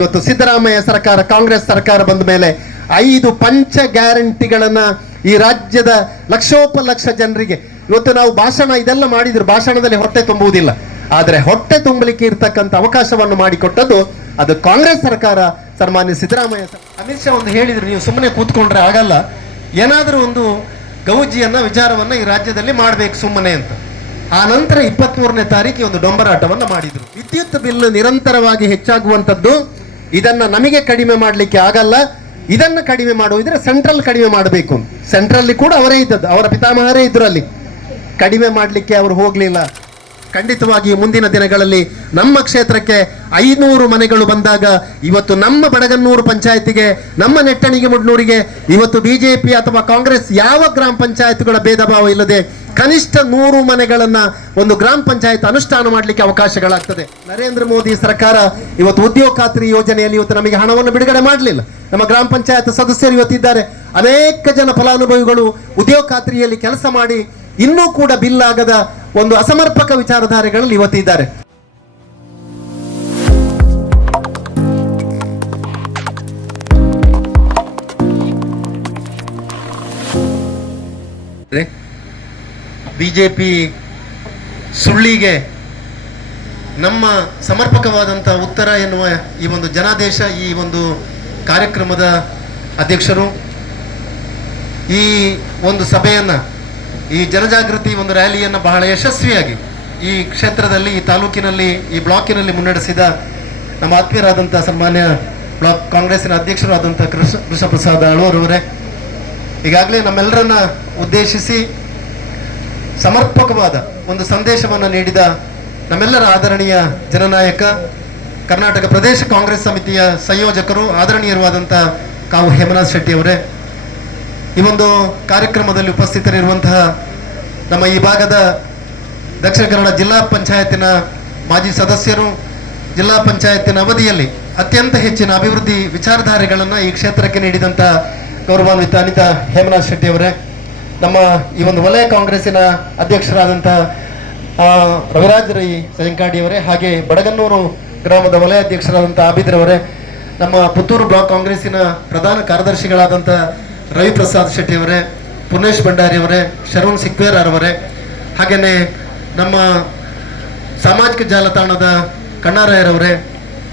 ಇವತ್ತು ಸಿದ್ದರಾಮಯ್ಯ ಸರ್ಕಾರ, ಕಾಂಗ್ರೆಸ್ ಸರ್ಕಾರ ಬಂದ ಮೇಲೆ ಐದು ಪಂಚ ಗ್ಯಾರಂಟಿಗಳನ್ನ ಈ ರಾಜ್ಯದ ಲಕ್ಷೋಪಲಕ್ಷ ಜನರಿಗೆ ಇವತ್ತು ನಾವು ಭಾಷಣ ಇದೆಲ್ಲ ಮಾಡಿದ್ರು, ಭಾಷಣದಲ್ಲಿ ಹೊಟ್ಟೆ ತುಂಬುವುದಿಲ್ಲ. ಆದರೆ ಹೊಟ್ಟೆ ತುಂಬಲಿಕ್ಕೆ ಇರ್ತಕ್ಕಂಥ ಅವಕಾಶವನ್ನು ಮಾಡಿಕೊಟ್ಟದ್ದು ಅದು ಕಾಂಗ್ರೆಸ್ ಸರ್ಕಾರ, ಸನ್ಮಾನ್ಯ ಸಿದ್ದರಾಮಯ್ಯ ಅಮಿತ್ ಶಾ ಒಂದು ಹೇಳಿದ್ರು, ನೀವು ಸುಮ್ಮನೆ ಕೂತ್ಕೊಂಡ್ರೆ ಆಗಲ್ಲ. ಏನಾದರೂ ಒಂದು ಗೌಜಿಯನ್ನ, ವಿಚಾರವನ್ನ ಈ ರಾಜ್ಯದಲ್ಲಿ ಮಾಡಬೇಕು ಸುಮ್ಮನೆ ಅಂತ. ಆ ನಂತರ ಇಪ್ಪತ್ಮೂರನೇ ತಾರೀಕಿಗೆ ಒಂದು ಡೊಂಬರಾಟವನ್ನು ಮಾಡಿದ್ರು. ವಿದ್ಯುತ್ ಬಿಲ್ ನಿರಂತರವಾಗಿ ಹೆಚ್ಚಾಗುವಂತದ್ದು ಇದನ್ನ ನಮಗೆ ಕಡಿಮೆ ಮಾಡಲಿಕ್ಕೆ ಆಗಲ್ಲ. ಇದನ್ನ ಕಡಿಮೆ ಮಾಡುವುದ್ರೆ ಸೆಂಟ್ರಲ್ ಕಡಿಮೆ ಮಾಡಬೇಕು. ಸೆಂಟ್ರಲ್ಲಿ ಕೂಡ ಅವರೇ ಇದ್ದದ್ದು. ಅವರ ಪಿತಾಮಹರೇ ಇದ್ರು ಅಲ್ಲಿ ಕಡಿಮೆ ಮಾಡಲಿಕ್ಕೆ ಅವರು ಹೋಗಲಿಲ್ಲ. ಖಂಡಿತವಾಗಿ ಮುಂದಿನ ದಿನಗಳಲ್ಲಿ ನಮ್ಮ ಕ್ಷೇತ್ರಕ್ಕೆ ಐನೂರು ಮನೆಗಳು ಬಂದಾಗ ಇವತ್ತು ನಮ್ಮ ಬಡಗನ್ನೂರು ಪಂಚಾಯತಿಗೆ, ನಮ್ಮ ನೆಟ್ಟಣಿಗೆ ಮುಡ್ನೂರಿಗೆ, ಇವತ್ತು ಬಿಜೆಪಿ ಅಥವಾ ಕಾಂಗ್ರೆಸ್ ಯಾವ ಗ್ರಾಮ ಪಂಚಾಯತ್ಗಳ ಭೇದ ಭಾವ ಇಲ್ಲದೆ ಕನಿಷ್ಠ ನೂರು ಮನೆಗಳನ್ನ ಒಂದು ಗ್ರಾಮ ಪಂಚಾಯತ್ ಅನುಷ್ಠಾನ ಮಾಡಲಿಕ್ಕೆ ಅವಕಾಶಗಳಾಗ್ತದೆ. ನರೇಂದ್ರ ಮೋದಿ ಸರ್ಕಾರ ಇವತ್ತು ಉದ್ಯೋಗ ಖಾತ್ರಿ ಯೋಜನೆಯಲ್ಲಿ ಇವತ್ತು ನಮಗೆ ಹಣವನ್ನು ಬಿಡುಗಡೆ ಮಾಡಲಿಲ್ಲ. ನಮ್ಮ ಗ್ರಾಮ ಪಂಚಾಯತ್ ಸದಸ್ಯರು ಇವತ್ತಿದ್ದಾರೆ ಅನೇಕ ಜನ ಫಲಾನುಭವಿಗಳು ಉದ್ಯೋಗ ಖಾತ್ರಿಯಲ್ಲಿ ಕೆಲಸ ಮಾಡಿ ಇನ್ನೂ ಕೂಡ ಬಿಲ್ ಆಗದ ಒಂದು ಅಸಮರ್ಪಕ ವಿಚಾರಧಾರೆಗಳಲ್ಲಿ ಇವತ್ತಿದ್ದಾರೆ ಬಿಜೆಪಿ ಸುಳ್ಳಿಗೆ ನಮ್ಮ ಸಮರ್ಪಕವಾದಂಥ ಉತ್ತರ ಎನ್ನುವ ಈ ಒಂದು ಜನಾದೇಶ, ಈ ಒಂದು ಕಾರ್ಯಕ್ರಮದ ಅಧ್ಯಕ್ಷರು, ಈ ಒಂದು ಸಭೆಯನ್ನು, ಈ ಜನಜಾಗೃತಿ ಒಂದು ರ್ಯಾಲಿಯನ್ನು ಬಹಳ ಯಶಸ್ವಿಯಾಗಿ ಈ ಕ್ಷೇತ್ರದಲ್ಲಿ, ಈ ತಾಲೂಕಿನಲ್ಲಿ, ಈ ಬ್ಲಾಕಿನಲ್ಲಿ ಮುನ್ನಡೆಸಿದ ನಮ್ಮ ಆತ್ಮೀಯರಾದಂಥ ಸನ್ಮಾನ್ಯ ಬ್ಲಾಕ್ ಕಾಂಗ್ರೆಸ್ಸಿನ ಅಧ್ಯಕ್ಷರಾದಂಥ ಕೃಷ್ಣ ಕೃಷ್ಣಪ್ರಸಾದ್ ಅಳುವರವರೇ ಈಗಾಗಲೇ ನಮ್ಮೆಲ್ಲರನ್ನ ಉದ್ದೇಶಿಸಿ ಸಮರ್ಪಕವಾದ ಒಂದು ಸಂದೇಶವನ್ನು ನೀಡಿದ ನಮ್ಮೆಲ್ಲರ ಆದರಣೀಯ ಜನನಾಯಕ, ಕರ್ನಾಟಕ ಪ್ರದೇಶ ಕಾಂಗ್ರೆಸ್ ಸಮಿತಿಯ ಸಂಯೋಜಕರು ಆದರಣೀಯರಾದಂಥ ಕಾವು ಹೇಮನಾಥ್ ಶೆಟ್ಟಿ ಅವರೇ. ಈ ಒಂದು ಕಾರ್ಯಕ್ರಮದಲ್ಲಿ ಉಪಸ್ಥಿತರಿರುವಂತಹ ನಮ್ಮ ಈ ಭಾಗದ ದಕ್ಷಿಣ ಕನ್ನಡ ಜಿಲ್ಲಾ ಪಂಚಾಯತಿನ ಮಾಜಿ ಸದಸ್ಯರು, ಜಿಲ್ಲಾ ಪಂಚಾಯತಿನ ಅವಧಿಯಲ್ಲಿ ಅತ್ಯಂತ ಹೆಚ್ಚಿನ ಅಭಿವೃದ್ಧಿ ವಿಚಾರಧಾರೆಗಳನ್ನು ಈ ಕ್ಷೇತ್ರಕ್ಕೆ ನೀಡಿದಂಥ ಗೌರವಾನ್ವಿತ ಅನಿತಾ ಹೇಮನಾಥ್ ಶೆಟ್ಟಿ ಅವರೇ. ನಮ್ಮ ಈ ಒಂದು ವಲಯ ಕಾಂಗ್ರೆಸ್ಸಿನ ಅಧ್ಯಕ್ಷರಾದಂತಹ ರವಿರಾಜ್ ರೈ ಸಜಂಕಾಡಿಯವರೇ ಹಾಗೆ ಬಡಗನ್ನೂರು ಗ್ರಾಮದ ವಲಯ ಅಧ್ಯಕ್ಷರಾದಂಥ ಆಬಿದ್ರ ಅವರೇ, ನಮ್ಮ ಪುತ್ತೂರು ಬ್ಲಾಕ್ ಕಾಂಗ್ರೆಸ್ಸಿನ ಪ್ರಧಾನ ಕಾರ್ಯದರ್ಶಿಗಳಾದಂಥ ರವಿ ಪ್ರಸಾದ್ ಶೆಟ್ಟಿ ಅವರೇ, ಪುನೇಶ್ ಭಂಡಾರಿ ಅವರೇ, ಶರವಣ್ ಸಿಕ್ವೇರ್ ಅವರೇ, ಹಾಗೆಯೇ ನಮ್ಮ ಸಾಮಾಜಿಕ ಜಾಲತಾಣದ ಕಣ್ಣಾರಾಯರವರೇ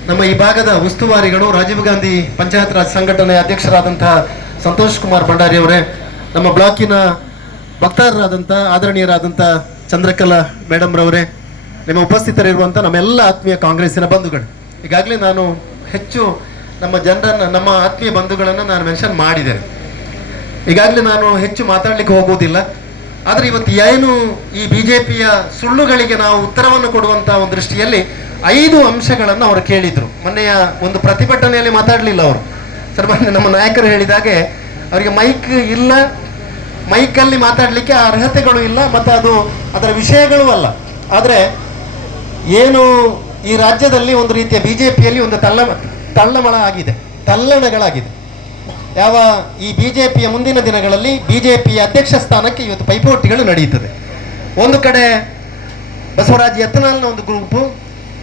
ನಮ್ಮ ಈ ಭಾಗದ ಉಸ್ತುವಾರಿಗಳು ರಾಜೀವ್ ಗಾಂಧಿ ಪಂಚಾಯತ್ ರಾಜ್ ಸಂಘಟನೆಯ ಅಧ್ಯಕ್ಷರಾದಂಥ ಸಂತೋಷ್ ಕುಮಾರ್ ಭಂಡಾರಿ ಅವರೇ ನಮ್ಮ ಬ್ಲಾಕಿನ ಭಕ್ತಾರರಾದಂಥ ಆದರಣೀಯರಾದಂಥ ಚಂದ್ರಕಲಾ ಮೇಡಮ್ ರವರೇ ನಿಮ್ಮ ಉಪಸ್ಥಿತರಿರುವಂಥ ನಮ್ಮೆಲ್ಲ ಆತ್ಮೀಯ ಕಾಂಗ್ರೆಸ್ಸಿನ ಬಂಧುಗಳು. ಈಗಾಗಲೇ ನಾನು ಹೆಚ್ಚು ನಮ್ಮ ಜನರನ್ನು, ನಮ್ಮ ಆತ್ಮೀಯ ಬಂಧುಗಳನ್ನು ನಾನು ಮೆನ್ಷನ್ ಮಾಡಿದ್ದೇನೆ ಈಗಾಗಲೇ ನಾನು ಹೆಚ್ಚು ಮಾತಾಡಲಿಕ್ಕೆ ಹೋಗುವುದಿಲ್ಲ. ಆದರೆ ಇವತ್ತು ಏನು ಈ ಬಿ ಜೆ ಪಿಯ ಸುಳ್ಳುಗಳಿಗೆ ನಾವು ಉತ್ತರವನ್ನು ಕೊಡುವಂಥ ಒಂದು ದೃಷ್ಟಿಯಲ್ಲಿ ಐದು ಅಂಶಗಳನ್ನು ಅವರು ಕೇಳಿದರು. ಮೊನ್ನೆಯ ಒಂದು ಪ್ರತಿಭಟನೆಯಲ್ಲಿ ಮಾತಾಡಲಿಲ್ಲ ಅವರು. ಸರ್ ನಮ್ಮ ನಾಯಕರು ಹೇಳಿದಾಗೆ ಅವರಿಗೆ ಮೈಕ್ ಇಲ್ಲ ಮೈಕಲ್ಲಿ ಮಾತಾಡಲಿಕ್ಕೆ ಅರ್ಹತೆಗಳು ಇಲ್ಲ, ಮತ್ತು ಅದು ಅದರ ವಿಷಯಗಳೂ ಅಲ್ಲ. ಆದರೆ ಏನು ಈ ರಾಜ್ಯದಲ್ಲಿ ಒಂದು ರೀತಿಯ ಬಿ ಜೆ ಪಿಯಲ್ಲಿ ಒಂದು ತಳ್ಳ, ತಳ್ಳಮಳ ಆಗಿದೆ, ತಲ್ಲಣಗಳಾಗಿದೆ. ಯಾವ ಈ ಬಿ ಜೆ ಪಿಯ ಮುಂದಿನ ದಿನಗಳಲ್ಲಿ ಬಿ ಜೆ ಪಿಯ ಅಧ್ಯಕ್ಷ ಸ್ಥಾನಕ್ಕೆ ಇವತ್ತು ಪೈಪೋಟಿಗಳು ನಡೆಯುತ್ತದೆ. ಒಂದು ಕಡೆ ಬಸವರಾಜ್ ಯತ್ನಾಲ್ನ ಒಂದು ಗುಂಪು,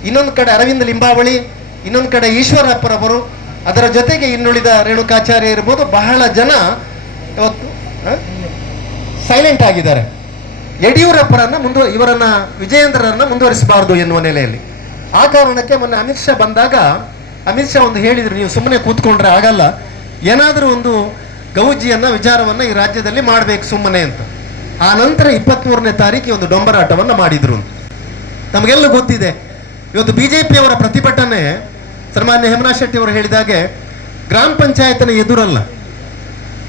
ಇನ್ನೊಂದು ಕಡೆ ಅರವಿಂದ ಲಿಂಬಾವಳಿ, ಇನ್ನೊಂದು ಕಡೆ ಈಶ್ವರಪ್ಪರವರು, ಅದರ ಜೊತೆಗೆ ಇನ್ನುಳಿದ ರೇಣುಕಾಚಾರ್ಯ ಇರ್ಬೋದು, ಬಹಳ ಜನ ಇವತ್ತು ಸೈಲೆಂಟ್ ಆಗಿದ್ದಾರೆ. ಯಡಿಯೂರಪ್ಪರನ್ನ ಮುಂದುವ ಇವರನ್ನ ವಿಜಯೇಂದ್ರರನ್ನ ಮುಂದುವರಿಸಬಾರದು ಎನ್ನುವ ನೆಲೆಯಲ್ಲಿ. ಆ ಕಾರಣಕ್ಕೆ ಮೊನ್ನೆ ಅಮಿತ್ ಶಾ ಬಂದಾಗ, ಅಮಿತ್ ಶಾ ಒಂದು ಹೇಳಿದ್ರು, ನೀವು ಸುಮ್ಮನೆ ಕೂತ್ಕೊಂಡ್ರೆ ಆಗಲ್ಲ. ಏನಾದರೂ ಒಂದು ಗೌಜಿಯನ್ನ, ವಿಚಾರವನ್ನ ಈ ರಾಜ್ಯದಲ್ಲಿ ಮಾಡಬೇಕು ಸುಮ್ಮನೆ ಅಂತ. ಆ ನಂತರ ಇಪ್ಪತ್ಮೂರನೇ ತಾರೀಕು ಒಂದು ಡೊಂಬರಾಟವನ್ನ ಮಾಡಿದ್ರು. ನಮಗೆಲ್ಲ ಗೊತ್ತಿದೆ. ಇವತ್ತು ಬಿಜೆಪಿಯವರ ಪ್ರತಿಭಟನೆ, ಸನ್ಮಾನ್ಯ ಹೇಮನಾಥ್ ಶೆಟ್ಟಿ ಅವರು ಹೇಳಿದಾಗೆ, ಗ್ರಾಮ ಪಂಚಾಯತ್ನ ಎದುರಲ್ಲ.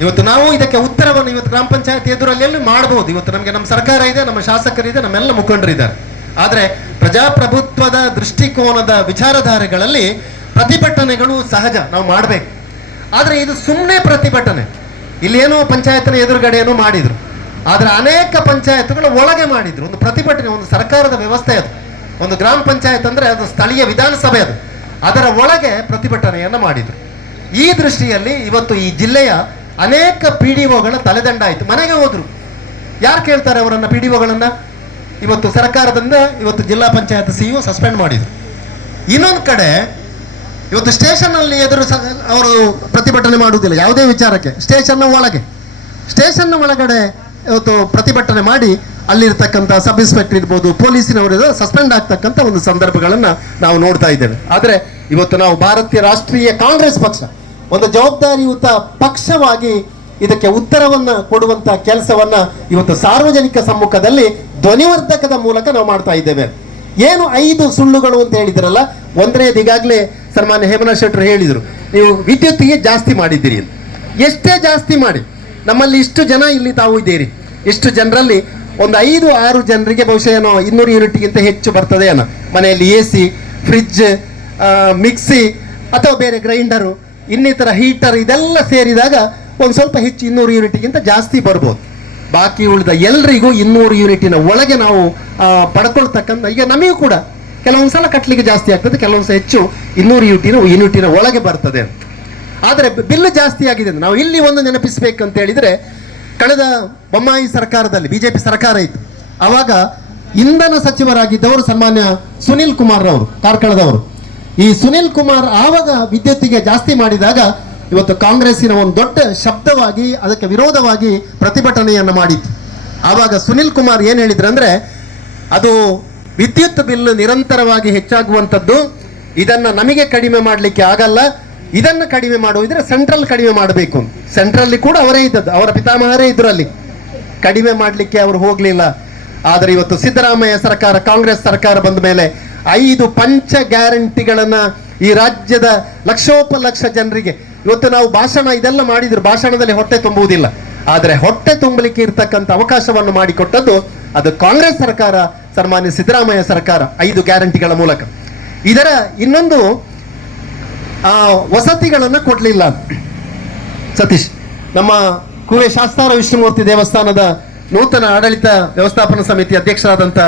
ಇವತ್ತು ನಾವು ಇದಕ್ಕೆ ಉತ್ತರವನ್ನು ಇವತ್ತು ಗ್ರಾಮ ಪಂಚಾಯತ್ ಎದುರಲ್ಲಿ ಎಲ್ಲಿ ಮಾಡಬಹುದು? ಇವತ್ತು ನಮಗೆ ನಮ್ಮ ಸರ್ಕಾರ ಇದೆ, ನಮ್ಮ ಶಾಸಕರಿದೆ, ನಮ್ಮೆಲ್ಲ ಮುಖಂಡರಿದ್ದಾರೆ. ಆದರೆ ಪ್ರಜಾಪ್ರಭುತ್ವದ ದೃಷ್ಟಿಕೋನದ ವಿಚಾರಧಾರೆಗಳಲ್ಲಿ ಪ್ರತಿಭಟನೆಗಳು ಸಹಜ, ನಾವು ಮಾಡಬೇಕು. ಆದರೆ ಇದು ಸುಮ್ಮನೆ ಪ್ರತಿಭಟನೆ. ಇಲ್ಲೇನೋ ಪಂಚಾಯತ್ನ ಎದುರುಗಡೆ ಏನೋ ಮಾಡಿದ್ರು. ಆದರೆ ಅನೇಕ ಪಂಚಾಯತ್ಗಳು ಒಳಗೆ ಮಾಡಿದ್ರು. ಒಂದು ಪ್ರತಿಭಟನೆ, ಒಂದು ಸರ್ಕಾರದ ವ್ಯವಸ್ಥೆ ಅದು. ಒಂದು ಗ್ರಾಮ ಪಂಚಾಯತ್ ಅಂದರೆ ಅದು ಸ್ಥಳೀಯ ವಿಧಾನಸಭೆ ಅದು. ಅದರ ಒಳಗೆ ಪ್ರತಿಭಟನೆಯನ್ನು ಮಾಡಿದ್ರು. ಈ ದೃಷ್ಟಿಯಲ್ಲಿ ಇವತ್ತು ಈ ಜಿಲ್ಲೆಯ ಅನೇಕ ಪಿ ಡಿ ಒಗಳ ತಲೆದಂಡ ಆಯಿತು. ಮನೆಗೆ ಹೋದ್ರು. ಯಾರು ಕೇಳ್ತಾರೆ ಅವರನ್ನ ಪಿ ಡಿ ಒಗಳನ್ನ? ಇವತ್ತು ಸರ್ಕಾರದಿಂದ ಇವತ್ತು ಜಿಲ್ಲಾ ಪಂಚಾಯತ್ ಸಿ ಸಸ್ಪೆಂಡ್ ಮಾಡಿದ್ರು. ಇನ್ನೊಂದು ಕಡೆ ಇವತ್ತು ಸ್ಟೇಷನ್ ಅಲ್ಲಿ ಎದುರು ಅವರು ಪ್ರತಿಭಟನೆ ಮಾಡುವುದಿಲ್ಲ. ಯಾವುದೇ ವಿಚಾರಕ್ಕೆ. ಸ್ಟೇಷನ್ನ ಒಳಗೆ. ಸ್ಟೇಷನ್ನ ಒಳಗಡೆ ಇವತ್ತು ಪ್ರತಿಭಟನೆ ಮಾಡಿ ಅಲ್ಲಿರ್ತಕ್ಕಂಥ ಸಬ್ ಇನ್ಸ್ಪೆಕ್ಟರ್ ಇರ್ಬೋದು, ಪೊಲೀಸಿನವರು ಸಸ್ಪೆಂಡ್ ಆಗ್ತಕ್ಕಂಥ ಒಂದು ಸಂದರ್ಭಗಳನ್ನ ನಾವು ನೋಡ್ತಾ ಇದ್ದೇವೆ. ಆದರೆ ಇವತ್ತು ನಾವು ಭಾರತೀಯ ರಾಷ್ಟ್ರೀಯ ಕಾಂಗ್ರೆಸ್ ಪಕ್ಷ ಒಂದು ಜವಾಬ್ದಾರಿಯುತ ಪಕ್ಷವಾಗಿ ಇದಕ್ಕೆ ಉತ್ತರವನ್ನು ಕೊಡುವಂತ ಕೆಲಸವನ್ನ ಇವತ್ತು ಸಾರ್ವಜನಿಕ ಸಮ್ಮುಖದಲ್ಲಿ ಧ್ವನಿವರ್ಧಕದ ಮೂಲಕ ನಾವು ಮಾಡ್ತಾ ಇದ್ದೇವೆ. ಏನು ಐದು ಸುಳ್ಳುಗಳು ಅಂತ ಹೇಳಿದ್ರಲ್ಲ ಒಂದನೇದು ಈಗಾಗಲೇ ಸನ್ಮಾನ್ಯ ಹೇಮನಾಥ್ ಶೆಟ್ಟರು ಹೇಳಿದರು, ನೀವು ವಿದ್ಯುತ್ತಿಗೆ ಜಾಸ್ತಿ ಮಾಡಿದ್ದೀರಿ ಎಷ್ಟೇ ಜಾಸ್ತಿ ಮಾಡಿ, ನಮ್ಮಲ್ಲಿ ಇಷ್ಟು ಜನ ಇಲ್ಲಿ ತಾವು ಇದ್ದೀರಿ. ಇಷ್ಟು ಜನರಲ್ಲಿ ಒಂದು ಐದು ಆರು ಜನರಿಗೆ ಬಹುಶಃ ಏನೋ ಇನ್ನೂರು ಯೂನಿಟ್ಗಿಂತ ಹೆಚ್ಚು ಬರ್ತದೆ ಏನೋ ಮನೆಯಲ್ಲಿ ಎ ಸಿ, ಫ್ರಿಡ್ಜ್ ಮಿಕ್ಸಿ ಅಥವಾ ಬೇರೆ ಗ್ರೈಂಡರು ಇನ್ನಿತರ ಹೀಟರ್ ಇದೆಲ್ಲ ಸೇರಿದಾಗ ಒಂದು ಸ್ವಲ್ಪ ಹೆಚ್ಚು ಇನ್ನೂರು ಯೂನಿಟ್ಗಿಂತ ಜಾಸ್ತಿ ಬರ್ಬೋದು. ಬಾಕಿ ಉಳಿದ ಎಲ್ರಿಗೂ ಇನ್ನೂರು ಯೂನಿಟಿನ ಒಳಗೆ ನಾವು ಪಡ್ಕೊಳ್ತಕ್ಕಂಥ, ಈಗ ನಮಗೂ ಕೂಡ ಕೆಲವೊಂದು ಸಲ ಕಟ್ಟಲಿಕ್ಕೆ ಜಾಸ್ತಿ ಆಗ್ತದೆ, ಕೆಲವೊಂದು ಸಲ ಹೆಚ್ಚು ಇನ್ನೂರು ಯೂನಿಟಿನ ಯೂನಿಟಿನ ಒಳಗೆ ಬರ್ತದೆ ಆದರೆ ಬಿಲ್ ಜಾಸ್ತಿ ಆಗಿದೆ ನಾವು ಇಲ್ಲಿ ಒಂದು ನೆನಪಿಸಬೇಕು ಅಂತ ಹೇಳಿದ್ರೆ, ಕಳೆದ ಬೊಮ್ಮಾಯಿ ಸರ್ಕಾರದಲ್ಲಿ, ಬಿಜೆಪಿ ಸರ್ಕಾರ ಇತ್ತು. ಆವಾಗ ಇಂಧನ ಸಚಿವರಾಗಿದ್ದವರು ಸನ್ಮಾನ್ಯ ಸುನಿಲ್ ಕುಮಾರ್ ಅವರು ಕಾರ್ಕಳದವರು ಈ ಸುನಿಲ್ ಕುಮಾರ್ ಆವಾಗ ವಿದ್ಯುತ್ತಿಗೆ ಜಾಸ್ತಿ ಮಾಡಿದಾಗ ಇವತ್ತು ಕಾಂಗ್ರೆಸ್ಸಿನ ಒಂದು ದೊಡ್ಡ ಶಬ್ದವಾಗಿ, ಅದಕ್ಕೆ ವಿರೋಧವಾಗಿ ಪ್ರತಿಭಟನೆಯನ್ನು ಮಾಡಿತ್ತು. ಆವಾಗ ಸುನಿಲ್ ಕುಮಾರ್ ಏನು ಹೇಳಿದ್ರಂದ್ರೆ ಅದು ವಿದ್ಯುತ್ ಬಿಲ್ ನಿರಂತರವಾಗಿ ಹೆಚ್ಚಾಗುವಂಥದ್ದು, ಇದನ್ನು ನಮಗೆ ಕಡಿಮೆ ಮಾಡಲಿಕ್ಕೆ ಆಗಲ್ಲ, ಇದನ್ನು ಕಡಿಮೆ ಮಾಡುವುದ್ರೆ ಸೆಂಟ್ರಲ್ ಕಡಿಮೆ ಮಾಡಬೇಕು. ಸೆಂಟ್ರಲ್ಲಿ ಕೂಡ ಅವರೇ ಇದ್ದದ್ದು, ಅವರ ಪಿತಾಮಹರೇ ಇದ್ರು ಅಲ್ಲಿ ಕಡಿಮೆ ಮಾಡಲಿಕ್ಕೆ ಅವರು ಹೋಗಲಿಲ್ಲ. ಆದರೆ ಇವತ್ತು ಸಿದ್ದರಾಮಯ್ಯ ಸರ್ಕಾರ, ಕಾಂಗ್ರೆಸ್ ಸರ್ಕಾರ ಬಂದ ಮೇಲೆ ಐದು ಪಂಚ ಗ್ಯಾರಂಟಿಗಳನ್ನ ಈ ರಾಜ್ಯದ ಲಕ್ಷೋಪಲಕ್ಷ ಜನರಿಗೆ. ಇವತ್ತು ನಾವು ಭಾಷಣ ಇದೆಲ್ಲ ಮಾಡಿದ್ರು, ಭಾಷಣದಲ್ಲಿ ಹೊಟ್ಟೆ ತುಂಬುವುದಿಲ್ಲ. ಆದರೆ ಹೊಟ್ಟೆ ತುಂಬಲಿಕ್ಕೆ ಇರ್ತಕ್ಕಂಥ ಅವಕಾಶವನ್ನು ಮಾಡಿಕೊಟ್ಟದ್ದು ಅದು ಕಾಂಗ್ರೆಸ್ ಸರ್ಕಾರ, ಸನ್ಮಾನ್ಯ ಸಿದ್ದರಾಮಯ್ಯ ಸರ್ಕಾರ, ಐದು ಗ್ಯಾರಂಟಿಗಳ ಮೂಲಕ. ಇದರ ಇನ್ನೊಂದು, ಆ, ವಸತಿಗಳನ್ನು ಕೊಡಲಿಲ್ಲ. ಸತೀಶ್, ನಮ್ಮ ಕುವೆ ಶಾಸ್ತಾರ ವಿಷ್ಣುಮೂರ್ತಿ ದೇವಸ್ಥಾನದ ನೂತನ ಆಡಳಿತ ವ್ಯವಸ್ಥಾಪನಾ ಸಮಿತಿ ಅಧ್ಯಕ್ಷರಾದಂಥ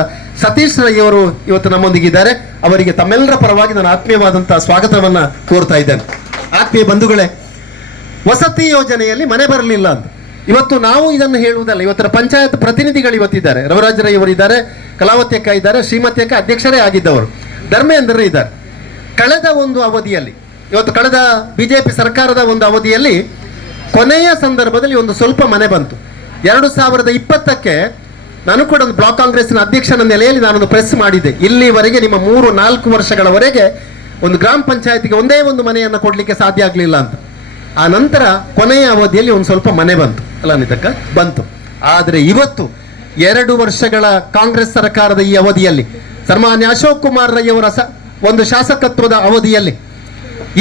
ಸತೀಶ್ ರೈಯವರು ಇವತ್ತು ನಮ್ಮೊಂದಿಗಿದ್ದಾರೆ. ಅವರಿಗೆ ತಮ್ಮೆಲ್ಲರ ಪರವಾಗಿ ನಾನು ಆತ್ಮೀಯವಾದಂತಹ ಸ್ವಾಗತವನ್ನ ಕೋರ್ತಾ ಇದ್ದೇನೆ. ಆತ್ಮೀಯ ಬಂಧುಗಳೇ, ವಸತಿ ಯೋಜನೆಯಲ್ಲಿ ಮನೆ ಬರಲಿಲ್ಲ ಅಂತ. ಇವತ್ತು ನಾವು ಇದನ್ನು ಹೇಳುವುದಲ್ಲ ಇವತ್ತರ ಪಂಚಾಯತ್ ಪ್ರತಿನಿಧಿಗಳು ಇವತ್ತಿದ್ದಾರೆ. ರವರಾಜ್ ರೈ ಅವರು ಇದ್ದಾರೆ ಕಲಾವತಿ ಅಕ್ಕ ಇದ್ದಾರೆ, ಶ್ರೀಮತಿ ಅಕ್ಕ ಅಧ್ಯಕ್ಷರೇ ಆಗಿದ್ದವರು ಧರ್ಮೇಂದ್ರ ಇದ್ದಾರೆ. ಕಳೆದ ಒಂದು ಅವಧಿಯಲ್ಲಿ, ಇವತ್ತು ಕಳೆದ ಬಿಜೆಪಿ ಸರ್ಕಾರದ ಒಂದು ಅವಧಿಯಲ್ಲಿ ಕೊನೆಯ ಸಂದರ್ಭದಲ್ಲಿ ಒಂದು ಸ್ವಲ್ಪ ಮನೆ ಬಂತು. ಎರಡು ಸಾವಿರದ ಇಪ್ಪತ್ತಕ್ಕೆ ನಾನು ಕೂಡ ಒಂದು ಬ್ಲಾಕ್ ಕಾಂಗ್ರೆಸ್ನ ಅಧ್ಯಕ್ಷನ ನೆಲೆಯಲ್ಲಿ ನಾನೊಂದು ಪ್ರೆಸ್ ಮಾಡಿದ್ದೆ. ಇಲ್ಲಿವರೆಗೆ ನಿಮ್ಮ ಮೂರು, ನಾಲ್ಕು ವರ್ಷಗಳವರೆಗೆ ಒಂದು ಗ್ರಾಮ ಪಂಚಾಯತಿಗೆ ಒಂದೇ ಒಂದು ಮನೆಯನ್ನು ಕೊಡಲಿಕ್ಕೆ ಸಾಧ್ಯ ಆಗಲಿಲ್ಲ ಅಂತ. ಆ ನಂತರ ಕೊನೆಯ ಅವಧಿಯಲ್ಲಿ ಒಂದು ಸ್ವಲ್ಪ ಮನೆ ಬಂತು. ಅಲ್ಲ ನಿತಕ್ಕ ಬಂತು. ಆದರೆ ಇವತ್ತು ಎರಡು ವರ್ಷಗಳ ಕಾಂಗ್ರೆಸ್ ಸರ್ಕಾರದ ಈ ಅವಧಿಯಲ್ಲಿ, ಸನ್ಮಾನ್ಯ ಅಶೋಕ್ ಕುಮಾರ್ ರೈ ಅವರ ಸ, ಒಂದು ಶಾಸಕತ್ವದ ಅವಧಿಯಲ್ಲಿ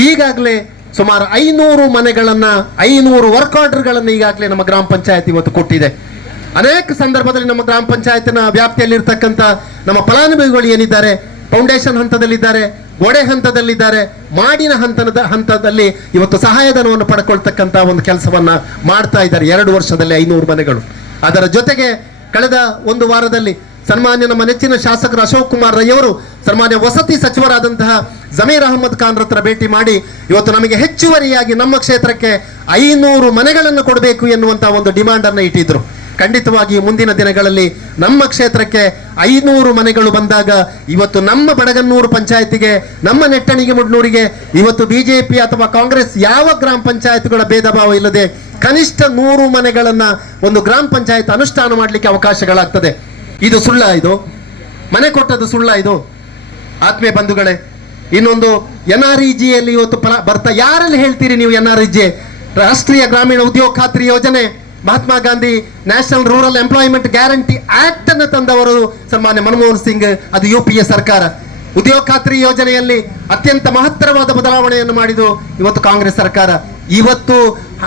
ಈಗಾಗಲೇ ಸುಮಾರು ಐನೂರು ಮನೆಗಳನ್ನು, ಐನೂರು ವರ್ಕ್ ಆರ್ಡರ್ಗಳನ್ನು ಈಗಾಗಲೇ ನಮ್ಮ ಗ್ರಾಮ ಪಂಚಾಯತ್ ಇವತ್ತು ಕೊಟ್ಟಿದೆ. ಅನೇಕ ಸಂದರ್ಭದಲ್ಲಿ ನಮ್ಮ ಗ್ರಾಮ ಪಂಚಾಯತ್ನ ವ್ಯಾಪ್ತಿಯಲ್ಲಿ ಇರ್ತಕ್ಕಂಥ ನಮ್ಮ ಫಲಾನುಭವಿಗಳು ಏನಿದ್ದಾರೆ, ಫೌಂಡೇಶನ್ ಹಂತದಲ್ಲಿದ್ದಾರೆ, ಗೋಡೆ ಹಂತದಲ್ಲಿದ್ದಾರೆ, ಮಾಡಿನ ಹಂತದ ಹಂತದಲ್ಲಿ ಇವತ್ತು ಸಹಾಯಧನವನ್ನು ಪಡ್ಕೊಳ್ತಕ್ಕಂಥ ಒಂದು ಕೆಲಸವನ್ನ ಮಾಡ್ತಾ ಇದ್ದಾರೆ ಎರಡು ವರ್ಷದಲ್ಲಿ ಐನೂರು ಮನೆಗಳು. ಅದರ ಜೊತೆಗೆ ಕಳೆದ ಒಂದು ವಾರದಲ್ಲಿ ಸನ್ಮಾನ್ಯ ನಮ್ಮ ನೆಚ್ಚಿನ ಶಾಸಕರು ಅಶೋಕ್ ಕುಮಾರ್ ರೈ ಅವರು, ಸನ್ಮಾನ್ಯ ವಸತಿ ಸಚಿವರಾದಂತಹ ಜಮೀರ್ ಅಹಮದ್ ಖಾನ್ ಹತ್ರ ಭೇಟಿ ಮಾಡಿ ಇವತ್ತು ನಮಗೆ ಹೆಚ್ಚುವರಿಯಾಗಿ ನಮ್ಮ ಕ್ಷೇತ್ರಕ್ಕೆ ಐನೂರು ಮನೆಗಳನ್ನು ಕೊಡಬೇಕು ಎನ್ನುವಂತಹ ಒಂದು ಡಿಮಾಂಡ್ ಅನ್ನು ಇಟ್ಟಿದ್ರು. ಖಂಡಿತವಾಗಿ ಮುಂದಿನ ದಿನಗಳಲ್ಲಿ ನಮ್ಮ ಕ್ಷೇತ್ರಕ್ಕೆ ಐನೂರು ಮನೆಗಳು ಬಂದಾಗ ಇವತ್ತು ನಮ್ಮ ಬಡಗನ್ನೂರು ಪಂಚಾಯತಿಗೆ, ನಮ್ಮ ನೆಟ್ಟಣಿಗೆ ಮುಡ್ನೂರಿಗೆ, ಇವತ್ತು ಬಿಜೆಪಿ ಅಥವಾ ಕಾಂಗ್ರೆಸ್ ಯಾವ ಗ್ರಾಮ ಪಂಚಾಯತ್ಗಳ ಭೇದ ಭಾವ ಇಲ್ಲದೆ ಕನಿಷ್ಠ ನೂರು ಮನೆಗಳನ್ನ ಒಂದು ಗ್ರಾಮ ಪಂಚಾಯತ್ ಅನುಷ್ಠಾನ ಮಾಡಲಿಕ್ಕೆ ಅವಕಾಶಗಳಾಗ್ತದೆ. ಇದು ಸುಳ್ಳ ಇದು. ಮನೆ ಕೊಟ್ಟದ್ದು ಸುಳ್ಳ ಇದು. ಆತ್ಮೀಯ ಬಂಧುಗಳೇ, ಇನ್ನೊಂದು ಎನ್ ಆರ್ ಇ ಜಿಯಲ್ಲಿ ಇವತ್ತು ಬರ್ತಾ ಯಾರಲ್ಲಿ ಹೇಳ್ತೀರಿ ನೀವು ಎನ್ ಆರ್ ಇ ಜಿ ರಾಷ್ಟ್ರೀಯ ಗ್ರಾಮೀಣ ಉದ್ಯೋಗ ಖಾತ್ರಿ ಯೋಜನೆ. Mahatma Gandhi national rural employment guarantee act ಅನ್ನು ತಂದವರು ಸನ್ಮಾನ್ಯ ಮನಮೋಹನ್ ಸಿಂಗ್, ಅದು ಯು ಪಿ ಎ ಸರ್ಕಾರ. ಉದ್ಯೋಗ ಖಾತ್ರಿ ಯೋಜನೆಯಲ್ಲಿ ಅತ್ಯಂತ ಮಹತ್ತರವಾದ ಬದಲಾವಣೆಯನ್ನು ಮಾಡಿದ್ದು ಇವತ್ತು ಕಾಂಗ್ರೆಸ್ ಸರ್ಕಾರ. ಇವತ್ತು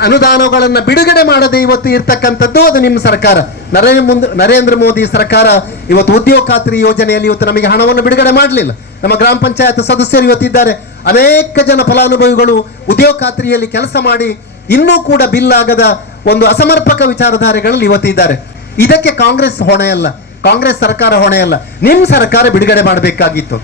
ಅನುದಾನಗಳನ್ನು ಬಿಡುಗಡೆ ಮಾಡದೆ ಇವತ್ತು ಇರ್ತಕ್ಕಂಥದ್ದು ಅದು ನಿಮ್ಮ ಸರ್ಕಾರ. ನರೇಂದ್ರ ಮುಂದೆ, ನರೇಂದ್ರ ಮೋದಿ ಸರ್ಕಾರ ಇವತ್ತು ಉದ್ಯೋಗ ಖಾತ್ರಿ ಯೋಜನೆಯಲ್ಲಿ ಇವತ್ತು ನಮಗೆ ಹಣವನ್ನು ಬಿಡುಗಡೆ ಮಾಡಲಿಲ್ಲ. ನಮ್ಮ ಗ್ರಾಮ ಪಂಚಾಯತ್ ಸದಸ್ಯರು ಇವತ್ತಿದ್ದಾರೆ ಅನೇಕ ಜನ ಫಲಾನುಭವಿಗಳು ಉದ್ಯೋಗ ಖಾತ್ರಿಯಲ್ಲಿ ಕೆಲಸ ಮಾಡಿ ಇನ್ನೂ ಕೂಡ ಬಿಲ್ ಆಗದ ಒಂದು ಅಸಮರ್ಪಕ ವಿಚಾರಧಾರೆಗಳಲ್ಲಿ ಇವತ್ತಿದ್ದಾರೆ ಇದಕ್ಕೆ ಕಾಂಗ್ರೆಸ್ ಹೊಣೆ ಅಲ್ಲ. ಕಾಂಗ್ರೆಸ್ ಸರ್ಕಾರ ಹೊಣೆ ಅಲ್ಲ. ನಿಮ್ಮ ಸರ್ಕಾರ ಬಿಡುಗಡೆ ಮಾಡಬೇಕಾಗಿತ್ತು.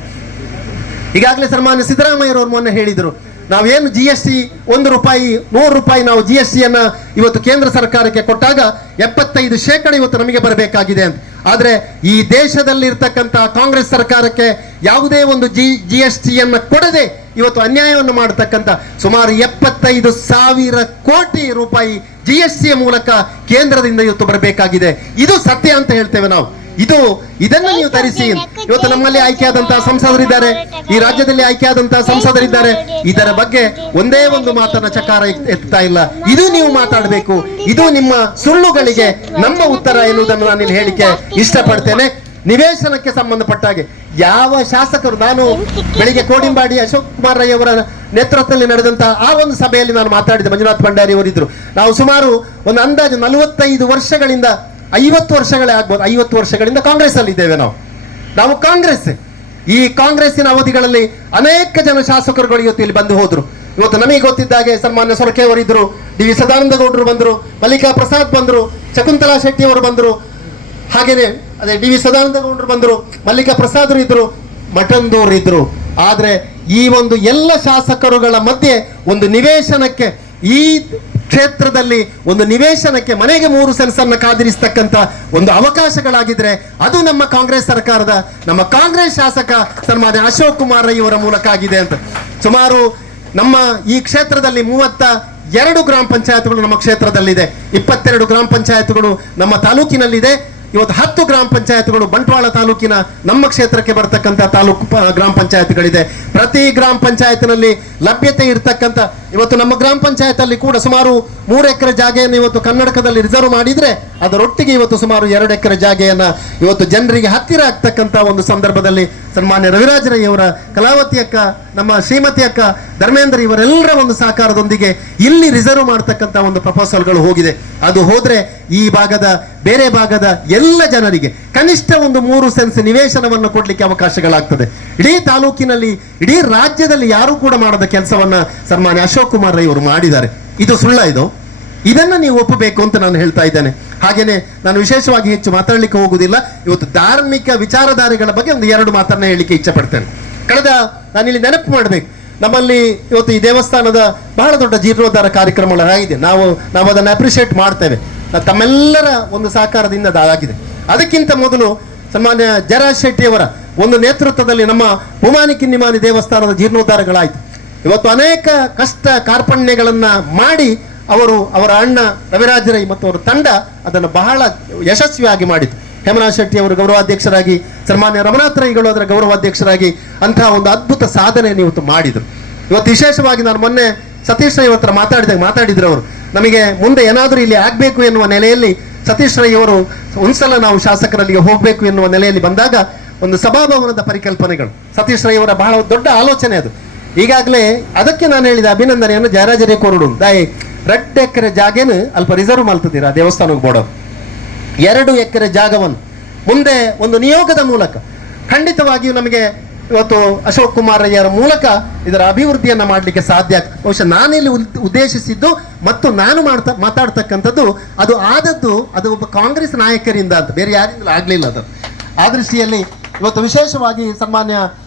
ಈಗಾಗಲೇ ಸನ್ಮಾನ್ಯ ಸಿದ್ದರಾಮಯ್ಯರವರು ಮೊನ್ನೆ ಹೇಳಿದರು, ನಾವೇನು ಜಿ ಎಸ್ ಟಿ ಒಂದು ರೂಪಾಯಿ, ನೂರು ರೂಪಾಯಿ ನಾವು ಜಿ ಎಸ್ ಟಿಯನ್ನು ಇವತ್ತು ಕೇಂದ್ರ ಸರ್ಕಾರಕ್ಕೆ ಕೊಟ್ಟಾಗ ಎಪ್ಪತ್ತೈದು ಶೇಕಡ ಇವತ್ತು ನಮಗೆ ಬರಬೇಕಾಗಿದೆ ಅಂತ. ಆದರೆ ಈ ದೇಶದಲ್ಲಿರ್ತಕ್ಕಂಥ ಕಾಂಗ್ರೆಸ್ ಸರ್ಕಾರಕ್ಕೆ ಯಾವುದೇ ಒಂದು ಜಿ ಜಿ ಎಸ್ ಟಿಯನ್ನು ಕೊಡದೆ ಇವತ್ತು ಅನ್ಯಾಯವನ್ನು ಮಾಡತಕ್ಕಂಥ ಸುಮಾರು ಎಪ್ಪತ್ತೈದು ಸಾವಿರ ಕೋಟಿ ರೂಪಾಯಿ ಜಿ ಟಿ ಮೂಲಕ ಕೇಂದ್ರದಿಂದ ಇವತ್ತು ಬರಬೇಕಾಗಿದೆ. ಇದು ಸತ್ಯ ಅಂತ ಹೇಳ್ತೇವೆ ನಾವು. ಇದು, ಇದನ್ನು ನೀವು ತರಿಸಿ. ಇವತ್ತು ನಮ್ಮಲ್ಲಿ ಆಯ್ಕೆಯಾದಂತಹ ಸಂಸದರಿದ್ದಾರೆ. ಈ ರಾಜ್ಯದಲ್ಲಿ ಆಯ್ಕೆಯಾದಂತಹ ಸಂಸದರಿದ್ದಾರೆ. ಇದರ ಬಗ್ಗೆ ಒಂದೇ ಒಂದು ಮಾತನ್ನ ಚಕಾರ ಎತ್- ಎತ್ತಾ ಇಲ್ಲ. ಇದು ನೀವು ಮಾತಾಡಬೇಕು. ಇದು ನಿಮ್ಮ ಸುಳ್ಳುಗಳಿಗೆ ನಮ್ಮ ಉತ್ತರ ಎನ್ನುವುದನ್ನು ನಾನು ಇಲ್ಲಿ ಹೇಳಿಕೆ ಇಷ್ಟಪಡ್ತೇನೆ. ನಿವೇಶನಕ್ಕೆ ಸಂಬಂಧಪಟ್ಟ ಹಾಗೆ ಯಾವ ಶಾಸಕರು? ನಾನು ಬೆಳಿಗ್ಗೆ ಕೋಡಿಂಬಾಡಿ ಅಶೋಕ್ ಕುಮಾರ್ ರೈ ಅವರ ನೇತೃತ್ವದಲ್ಲಿ ನಡೆದಂತಹ ಆ ಒಂದು ಸಭೆಯಲ್ಲಿ ನಾನು ಮಾತಾಡಿದೆ. ಮಂಜುನಾಥ್ ಭಂಡಾರಿ ಅವರಿದ್ರು ನಾವು ಸುಮಾರು ಒಂದು ಅಂದಾಜು ನಲವತ್ತೈದು ವರ್ಷಗಳಿಂದ, ಐವತ್ತು ವರ್ಷಗಳೇ ಆಗ್ಬೋದು, ಐವತ್ತು ವರ್ಷಗಳಿಂದ ಕಾಂಗ್ರೆಸ್ ಅಲ್ಲಿ ಇದ್ದೇವೆ ನಾವು. ನಾವು ಕಾಂಗ್ರೆಸ್ ಈ ಕಾಂಗ್ರೆಸ್ಸಿನ ಅವಧಿಗಳಲ್ಲಿ ಅನೇಕ ಜನ ಶಾಸಕರುಗಳು ಇವತ್ತು ಇಲ್ಲಿ ಬಂದು ಹೋದ್ರು. ಇವತ್ತು ನಮಗೆ ಗೊತ್ತಿದ್ದಾಗೆ ಸನ್ಮಾನ್ಯ ಸೊರಕೆ ಅವರಿದ್ರು ಡಿ ವಿ ಸದಾನಂದ ಗೌಡರು ಬಂದರು ಮಲ್ಲಿಕಾ ಪ್ರಸಾದ್ ಬಂದರು, ಶಕುಂತಲಾ ಶೆಟ್ಟಿ ಅವರು ಬಂದರು. ಹಾಗೇನೆ ಅದೇ ಡಿ ವಿ ಸದಾನಂದ ಗೌಡರು ಬಂದರು, ಮಲ್ಲಿಕಾ ಪ್ರಸಾದರು ಇದ್ರು, ಮಠಂದೂರು ಇದ್ರು. ಆದರೆ ಈ ಒಂದು ಎಲ್ಲ ಶಾಸಕರುಗಳ ಮಧ್ಯೆ ಒಂದು ನಿವೇಶನಕ್ಕೆ ಈ ಕ್ಷೇತ್ರದಲ್ಲಿ ಒಂದು ನಿವೇಶನಕ್ಕೆ ಮನೆಗೆ ಮೂರು ಸೆನ್ಸನ್ನ ಕಾದಿರಿಸ್ತಕ್ಕಂಥ ಒಂದು ಅವಕಾಶಗಳಾಗಿದ್ರೆ ಅದು ನಮ್ಮ ಕಾಂಗ್ರೆಸ್ ಸರ್ಕಾರದ, ನಮ್ಮ ಕಾಂಗ್ರೆಸ್ ಶಾಸಕ ಸನ್ಮಾನ್ಯ ಅಶೋಕ್ ಕುಮಾರ್ ರೈ ಅವರ ಮೂಲಕ ಆಗಿದೆ ಅಂತ. ಸುಮಾರು ನಮ್ಮ ಈ ಕ್ಷೇತ್ರದಲ್ಲಿ ಮೂವತ್ತ ಎರಡು ಗ್ರಾಮ ಪಂಚಾಯತ್ಗಳು ನಮ್ಮ ಕ್ಷೇತ್ರದಲ್ಲಿದೆ. ಇಪ್ಪತ್ತೆರಡು ಗ್ರಾಮ ಪಂಚಾಯತ್ಗಳು ನಮ್ಮ ತಾಲೂಕಿನಲ್ಲಿದೆ. ಇವತ್ತು ಹತ್ತು ಗ್ರಾಮ ಪಂಚಾಯತ್ಗಳು ಬಂಟ್ವಾಳ ತಾಲೂಕಿನ ನಮ್ಮ ಕ್ಷೇತ್ರಕ್ಕೆ ಬರ್ತಕ್ಕಂಥ ತಾಲೂಕು ಗ್ರಾಮ ಪಂಚಾಯತ್ಗಳಿದೆ. ಪ್ರತಿ ಗ್ರಾಮ ಪಂಚಾಯತ್ನಲ್ಲಿ ಲಭ್ಯತೆ ಇರ್ತಕ್ಕಂಥ ಇವತ್ತು ನಮ್ಮ ಗ್ರಾಮ ಪಂಚಾಯತ್ ಅಲ್ಲಿ ಕೂಡ ಸುಮಾರು ಮೂರು ಎಕರೆ ಜಾಗೆಯನ್ನು ಇವತ್ತು ಕನ್ನಡಕದಲ್ಲಿ ರಿಸರ್ವ್ ಮಾಡಿದ್ರೆ ಅದರೊಟ್ಟಿಗೆ ಇವತ್ತು ಸುಮಾರು ಎರಡು ಎಕರೆ ಜಾಗೆಯನ್ನ ಇವತ್ತು ಜನರಿಗೆ ಹತ್ತಿರ ಆಗ್ತಕ್ಕಂಥ ಒಂದು ಸಂದರ್ಭದಲ್ಲಿ ಸನ್ಮಾನ್ಯ ರವಿರಾಜರಯ್ಯವರ ಕಲಾವತಿ ಅಕ್ಕ, ನಮ್ಮ ಶ್ರೀಮತಿ ಅಕ್ಕ, ಧರ್ಮೇಂದ್ರ ಇವರೆಲ್ಲರ ಒಂದು ಸಹಕಾರದೊಂದಿಗೆ ಇಲ್ಲಿ ರಿಸರ್ವ್ ಮಾಡ್ತಕ್ಕಂಥ ಒಂದು ಪ್ರಪೋಸಲ್ಗಳು ಹೋಗಿದೆ. ಅದು ಹೋದ್ರೆ ಈ ಭಾಗದ, ಬೇರೆ ಭಾಗದ ಎಲ್ಲ ಜನರಿಗೆ ಕನಿಷ್ಠ ಒಂದು ಮೂರು ಸೆನ್ಸ್ ನಿವೇಶನವನ್ನು ಕೊಡ್ಲಿಕ್ಕೆ ಅವಕಾಶಗಳಾಗ್ತದೆ. ಇಡೀ ತಾಲೂಕಿನಲ್ಲಿ, ಇಡೀ ರಾಜ್ಯದಲ್ಲಿ ಯಾರು ಕೂಡ ಮಾಡದ ಕೆಲಸವನ್ನ ಸನ್ಮಾನ್ಯ ಅಶೋಕ್ ಕುಮಾರ್ ರೈ ಅವರು ಮಾಡಿದ್ದಾರೆ. ಇದು ಸುಳ್ಳ ಇದು. ಇದನ್ನ ನೀವು ಒಪ್ಪಬೇಕು ಅಂತ ನಾನು ಹೇಳ್ತಾ ಇದ್ದೇನೆ. ಹಾಗೇನೆ ನಾನು ವಿಶೇಷವಾಗಿ ಹೆಚ್ಚು ಮಾತಾಡ್ಲಿಕ್ಕೆ ಹೋಗುವುದಿಲ್ಲ. ಇವತ್ತು ಧಾರ್ಮಿಕ ವಿಚಾರಧಾರೆಗಳ ಬಗ್ಗೆ ಒಂದು ಎರಡು ಮಾತನ್ನ ಹೇಳಲಿಕ್ಕೆ ಇಚ್ಛೆ ಪಡ್ತೇನೆ. ಕಳೆದ ನಾನಿಲ್ಲಿ ನೆನಪು ಮಾಡಬೇಕು. ನಮ್ಮಲ್ಲಿ ಇವತ್ತು ಈ ದೇವಸ್ಥಾನದ ಬಹಳ ದೊಡ್ಡ ಜೀರ್ಣೋದ್ಧಾರ ಕಾರ್ಯಕ್ರಮಗಳಾಗಿದೆ ನಾವು ನಾವು ಅದನ್ನು ಅಪ್ರಿಷಿಯೇಟ್ ಮಾಡ್ತೇವೆ. ತಮ್ಮೆಲ್ಲರ ಒಂದು ಸಹಕಾರದಿಂದ ಅದಾಗಿದೆ ಅದಕ್ಕಿಂತ ಮೊದಲು ಸನ್ಮಾನ್ಯ ಜರಾಜ್ ಶೆಟ್ಟಿಯವರ ಒಂದು ನೇತೃತ್ವದಲ್ಲಿ ನಮ್ಮ ಹುಮಾನಿ ಕಿನ್ನಿಮಾನಿ ದೇವಸ್ಥಾನದ ಜೀರ್ಣೋದ್ಧಾರಗಳಾಯಿತು. ಇವತ್ತು ಅನೇಕ ಕಷ್ಟ ಕಾರ್ಪಣ್ಯಗಳನ್ನು ಮಾಡಿ ಅವರು ಅವರ ಅಣ್ಣ ರವಿರಾಜರೈ ಮತ್ತು ಅವರ ತಂಡ ಅದನ್ನು ಬಹಳ ಯಶಸ್ವಿಯಾಗಿ ಮಾಡಿತು ಹೇಮನಾಥ್ ಶೆಟ್ಟಿ ಅವರು ಗೌರವಾಧ್ಯಕ್ಷರಾಗಿ, ಸನ್ಮಾನ್ಯ ರಮನಾಥ್ ರೈಗಳು ಅದರ ಗೌರವಾಧ್ಯಕ್ಷರಾಗಿ ಅಂತಹ ಒಂದು ಅದ್ಭುತ ಸಾಧನೆ ಇವತ್ತು ಮಾಡಿದರು. ಇವತ್ತು ವಿಶೇಷವಾಗಿ ನಾನು ಮೊನ್ನೆ ಸತೀಶ್ ರೈ ಹತ್ರ ಮಾತಾಡಿದಾಗ ಮಾತಾಡಿದ್ರು ಅವರು. ನಮಗೆ ಮುಂದೆ ಏನಾದರೂ ಇಲ್ಲಿ ಆಗಬೇಕು ಎನ್ನುವ ನೆಲೆಯಲ್ಲಿ ಸತೀಶ್ ರೈ ಅವರು ಒಂದ್ಸಲ ನಾವು ಶಾಸಕರಲ್ಲಿಗೆ ಹೋಗಬೇಕು ಎನ್ನುವ ನೆಲೆಯಲ್ಲಿ ಬಂದಾಗ ಒಂದು ಸಭಾಭವನದ ಪರಿಕಲ್ಪನೆಗಳು. ಸತೀಶ್ ರೈ ಅವರ ಬಹಳ ದೊಡ್ಡ ಆಲೋಚನೆ ಅದು. ಈಗಾಗಲೇ ಅದಕ್ಕೆ ನಾನು ಹೇಳಿದ ಅಭಿನಂದನೆಯನ್ನು ಜಯರಾಜರೇ ಕೊರಡು. ದಾಯಿ ರೆಡ್ ಎಕರೆ ಜಾಗೇನು ಅಲ್ಪ ರಿಸರ್ವ್ ಮಾಡ್ತಿದ್ದೀರಾ ದೇವಸ್ಥಾನಕ್ಕೆ ಬೋರ್ಡ್ ಎರಡು ಎಕರೆ ಜಾಗವನ್ನು ಮುಂದೆ ಒಂದು ನಿಯೋಗದ ಮೂಲಕ. ಖಂಡಿತವಾಗಿಯೂ ನಮಗೆ ಇವತ್ತು ಅಶೋಕ್ ಕುಮಾರ್ ಅಯ್ಯರ ಮೂಲಕ ಇದರ ಅಭಿವೃದ್ಧಿಯನ್ನು ಮಾಡಲಿಕ್ಕೆ ಸಾಧ್ಯ ಬಹುಶಃ ನಾನಿಲ್ಲಿ ಉದ್- ಉದ್ದೇಶಿಸಿದ್ದು ಮತ್ತು ನಾನು ಮಾಡ್ತಾ ಮಾತಾಡ್ತಕ್ಕಂಥದ್ದು ಅದು ಆದದ್ದು ಅದು ಒಬ್ಬ ಕಾಂಗ್ರೆಸ್ ನಾಯಕರಿಂದ ಅಂತ. ಬೇರೆ ಯಾರಿಂದಲೂ ಆಗಲಿಲ್ಲ ಅದು. ಆ ದೃಷ್ಟಿಯಲ್ಲಿ ಇವತ್ತು ವಿಶೇಷವಾಗಿ ಸನ್ಮಾನ್ಯ ಆ,